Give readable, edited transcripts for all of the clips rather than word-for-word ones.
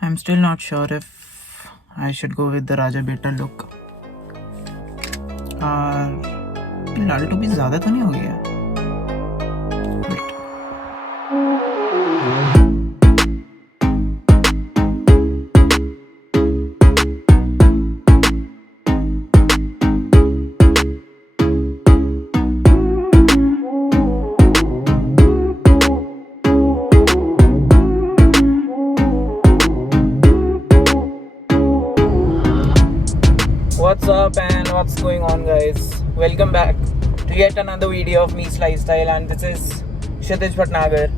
I'm still not sure if I should go with the Raja Beta look. और लाल टोपी ज़्यादा तो नहीं हो गया? Wait. What's up and what's going on, guys? Welcome back to yet another video of Me's Lifestyle, and this is Kshitij Bhatnagar.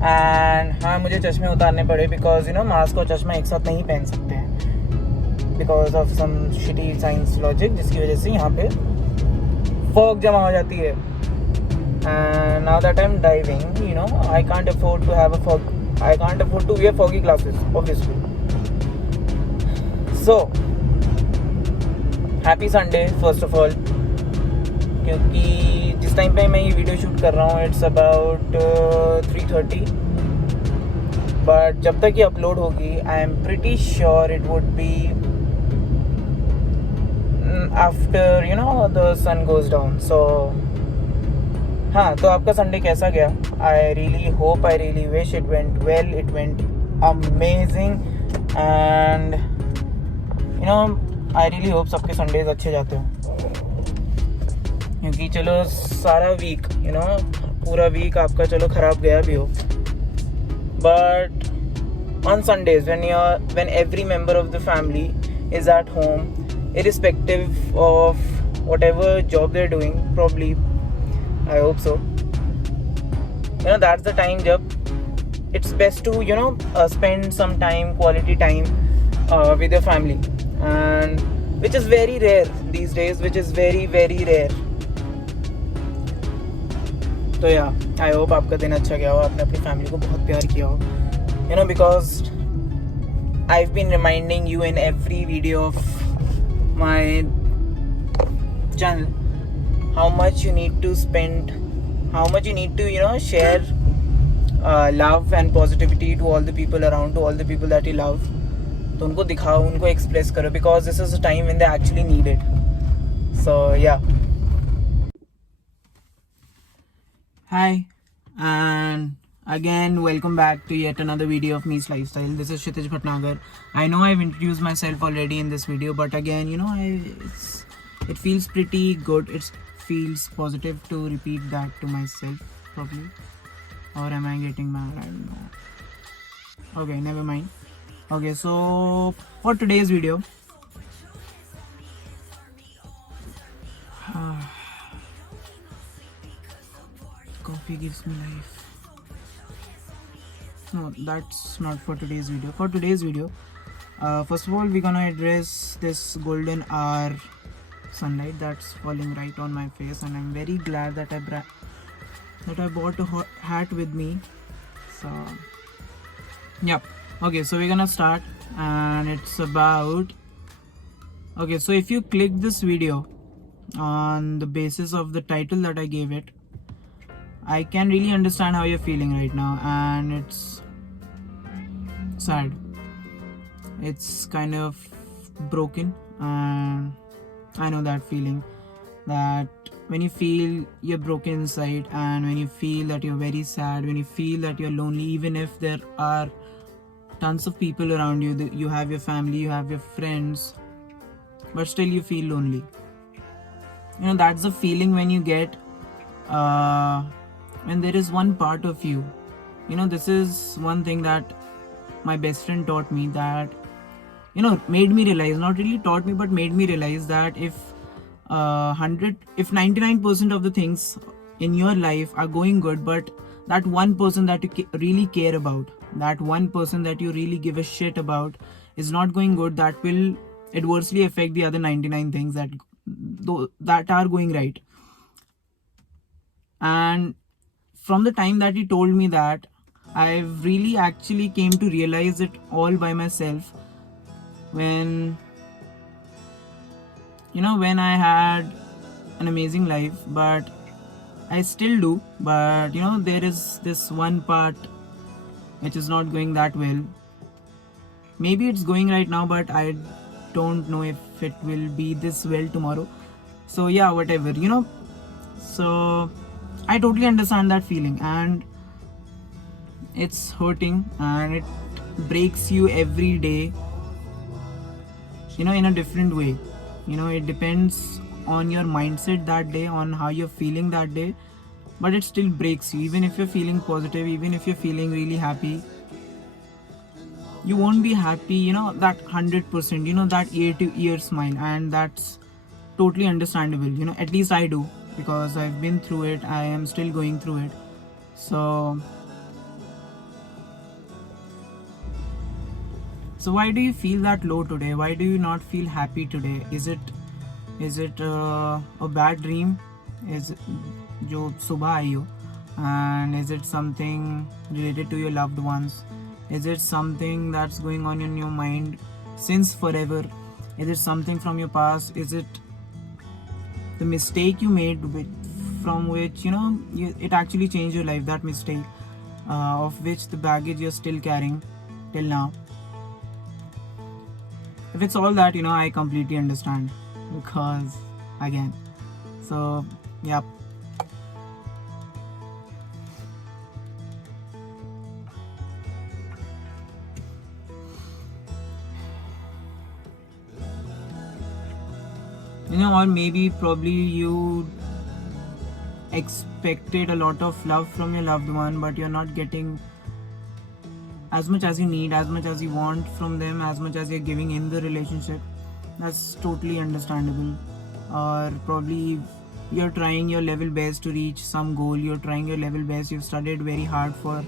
And हाँ, मुझे चश्मे उतारने पड़े because मास्क और चश्मा एक साथ नहीं पहन सकते हैं because of some shitty science logic, जिसकी वजह से यहाँ पे fog जमा हो जाती है. And now that I'm driving, I can't afford to have a fog. I can't afford to wear foggy glasses, obviously. So happy Sunday first of all, क्योंकि जिस टाइम पे मैं ये वीडियो शूट कर रहा हूँ इट्स अबाउट 3:30, बट जब तक ये अपलोड होगी I am pretty sure it would be after the sun goes down. So हाँ, तो आपका संडे कैसा गया? I really hope, I really wish it went well, it went amazing, and I really hope सबके Sundays अच्छे जाते हो, क्योंकि चलो सारा वीक पूरा वीक आपका चलो ख़राब गया भी हो, but on Sundays when every member of the family is at home, irrespective of whatever job they're doing, probably, I hope so, that's the time jab it's best to spend some time, quality time with your family, and which is very rare these days, which is very very rare. तो I hope आपका दिन अच्छा गया हो, आपने अपनी family को बहुत प्यार किया हो, because I've been reminding you in every video of my channel how much you need to spend, how much you need to share love and positivity to all the people around, to all the people that you love. तो उनको दिखाओ, उनको express करो, because this is a time when they actually need it. So yeah. Hi, and again welcome back to yet another video of Me's Lifestyle. This is Kshitij Bhatnagar. I know I've introduced myself already in this video, but again it feels pretty good. It feels positive to repeat that to myself, probably. Or am I getting mad? I don't know. Okay, never mind. Okay, so for today's video, coffee gives me life. No, that's not for today's video. For today's video, first of all, we're gonna address this golden hour sunlight that's falling right on my face, and I'm very glad that I bought a hot hat with me. So yeah. Okay, so we're gonna start, and it's about, okay, so if you click this video on the basis of the title that I gave it, I can really understand how you're feeling right now, and it's sad, it's kind of broken, and I know that feeling, that when you feel you're broken inside, and when you feel that you're very sad, when you feel that you're lonely, even if there are tons of people around you, you have your family, you have your friends, but still you feel lonely. That's the feeling when you get when there is one part of you. This is one thing that my best friend taught me, that made me realize, not really taught me, but made me realize that if 99% of the things in your life are going good, but that one person that you really care about, that one person that you really give a shit about is not going good, that will adversely affect the other 99 things that are going right. And from the time that he told me that, I've really actually came to realize it all by myself, when when I had an amazing life, but I still do, but there is this one part which is not going that well, maybe it's going right now, but I don't know if it will be this well tomorrow. So yeah, whatever, so I totally understand that feeling, and it's hurting and it breaks you every day, in a different way. It depends on your mindset that day, on how you're feeling that day, but it still breaks you. Even if you're feeling positive, even if you're feeling really happy, you won't be happy, that 100%, that ear to ear smile, and that's totally understandable. At least I do, because I've been through it, I am still going through it. So why do you feel that low today? Why do you not feel happy today? Is it a bad dream? Is jo subah aayi ho? And is it something related to your loved ones? Is it something that's going on in your mind since forever? Is it something from your past? Is it the mistake you made from which it actually changed your life? That mistake, of which the baggage you're still carrying till now. If it's all that, I completely understand, because again, so yeah. Or maybe probably you expected a lot of love from your loved one, but you're not getting as much as you need, as much as you want from them, as much as you're giving in the relationship. That's totally understandable. Or probably you're trying your level best to reach some goal, you're trying your level best, you've studied very hard for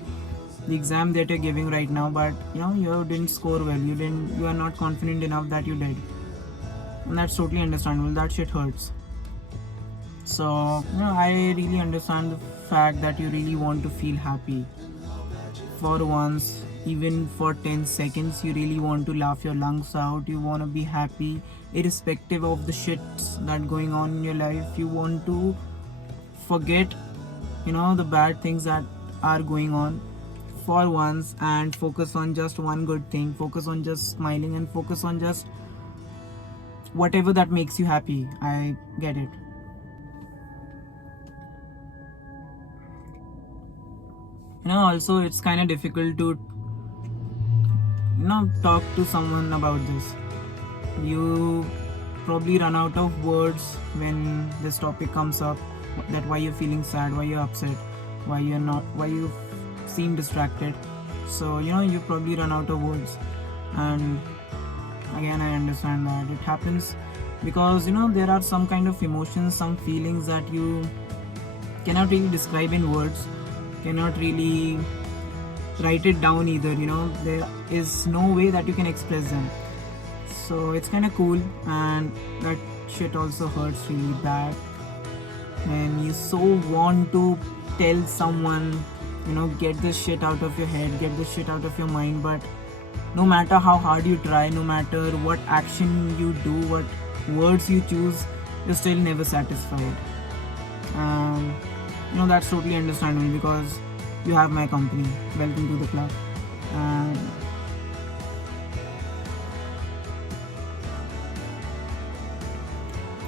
the exam that you're giving right now, but you didn't score well, you are not confident enough that you did, and that's totally understandable. That shit hurts. So I really understand the fact that you really want to feel happy for once, even for 10 seconds. You really want to laugh your lungs out, you want to be happy irrespective of the shits that going on in your life. You want to forget the bad things that are going on for once, and focus on just one good thing, focus on just smiling, and focus on just whatever that makes you happy. I get it. Also it's kind of difficult to talk to someone about this. You probably run out of words when this topic comes up, that why you're feeling sad, why you're upset, why you seem distracted. So you probably run out of words, and again, I understand that it happens because there are some kind of emotions, some feelings that you cannot really describe in words, cannot really write it down either. There is no way that you can express them. So it's kind of cool, and that shit also hurts really bad when you so want to tell someone, get this shit out of your head, get this shit out of your mind, but no matter how hard you try, no matter what action you do, what words you choose, you're still never satisfied. That's totally understandable, because you have my company. Welcome to the club. And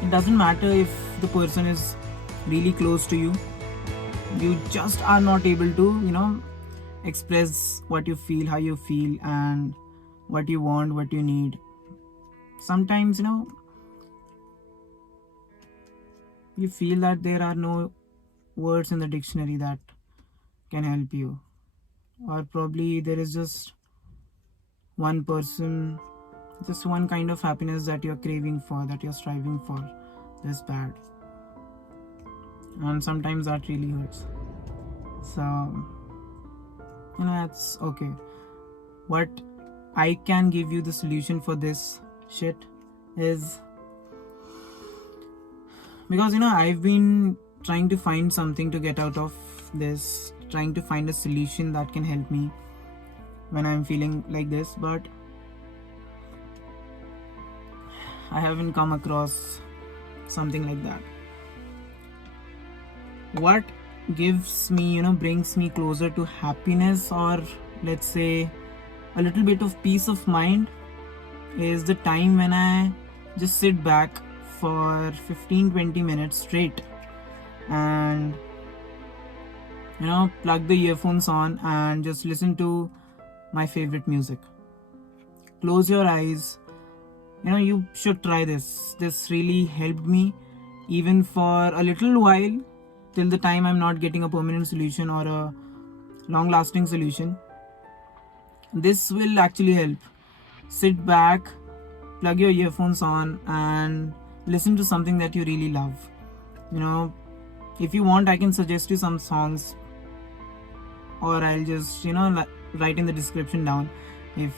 it doesn't matter if the person is really close to you, you just are not able to express what you feel, how you feel, and what you want, what you need. Sometimes you feel that there are no words in the dictionary that can help you, or probably there is just one person, just one kind of happiness that you're craving for, that you're striving for this bad, and sometimes that really hurts. So it's okay. What I can give you the solution for this shit is, because I've been trying to find something to get out of this, trying to find a solution that can help me when I'm feeling like this, but I haven't come across something like that. What gives me, brings me closer to happiness, or let's say a little bit of peace of mind is the time when I just sit back for 15-20 minutes straight and plug the earphones on and just listen to my favorite music. Close your eyes. You should try this. This really helped me even for a little while, till the time I'm not getting a permanent solution or a long lasting solution. This will actually help. Sit back, plug your earphones on and listen to something that you really love. If you want, I can suggest you some songs, or I'll just write in the description down if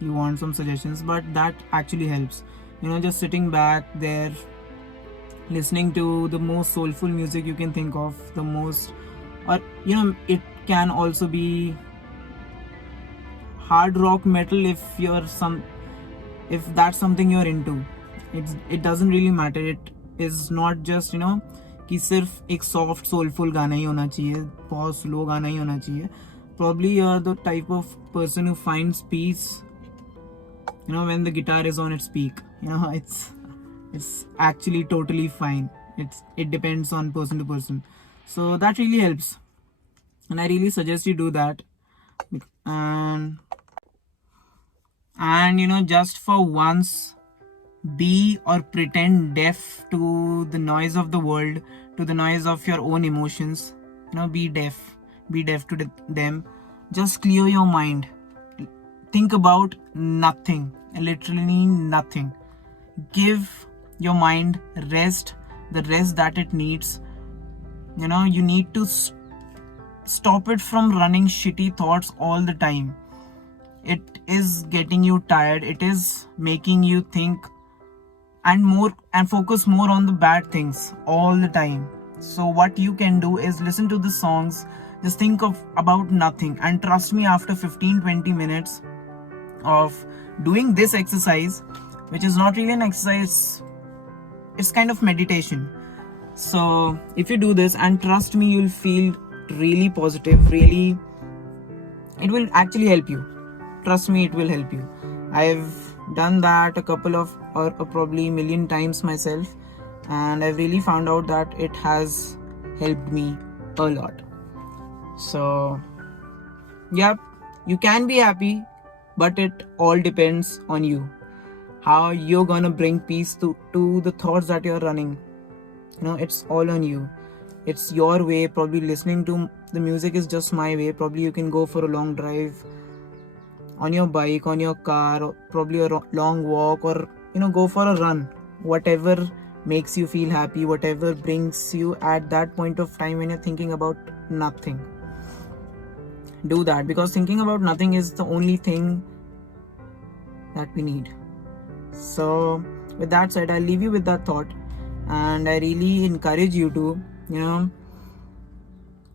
you want some suggestions. But that actually helps. Just sitting back there, listening to the most soulful music you can think of, the most, or it can also be hard rock metal if that's something you're into. It doesn't really matter. It is not just कि सिर्फ एक soft soulful गाना ही होना चाहिए, बहुत slow गाना ही होना चाहिए. Probably you're the type of person who finds peace when the guitar is on its peak. It's actually totally fine. It depends on person to person. So that really helps, and I really suggest you do that. And just for once, be or pretend deaf to the noise of the world, to the noise of your own emotions. Be deaf to them. Just clear your mind. Think about nothing, literally nothing. Give your mind rest, the rest that it needs. You need to stop it from running shitty thoughts all the time. It is getting you tired. It is making you think and focus more on the bad things all the time. So what you can do is listen to the songs, just think about nothing, and trust me, after 15-20 minutes of doing this exercise, which is not really an exercise, it's kind of meditation. So if you do this, and trust me, you'll feel really positive. Really, it will actually help you. Trust me, it will help you. I've done that a couple of, or probably a million times myself, and I've really found out that it has helped me a lot. So yep, you can be happy, but it all depends on you, how you're gonna bring peace to the thoughts that you're running. It's all on you. It's your way. Probably listening to the music is just my way. Probably you can go for a long drive on your bike, on your car, or probably a long walk, or go for a run. Whatever makes you feel happy, whatever brings you at that point of time when you're thinking about nothing, do that, because thinking about nothing is the only thing that we need. So with that said, I'll leave you with that thought, and I really encourage you to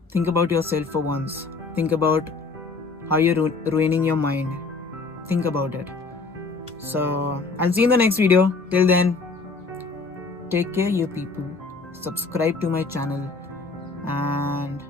think about yourself for once. Think about how you're ruining your mind. Think about it. So I'll see you in the next video. Till then, take care, you people. Subscribe to my channel, and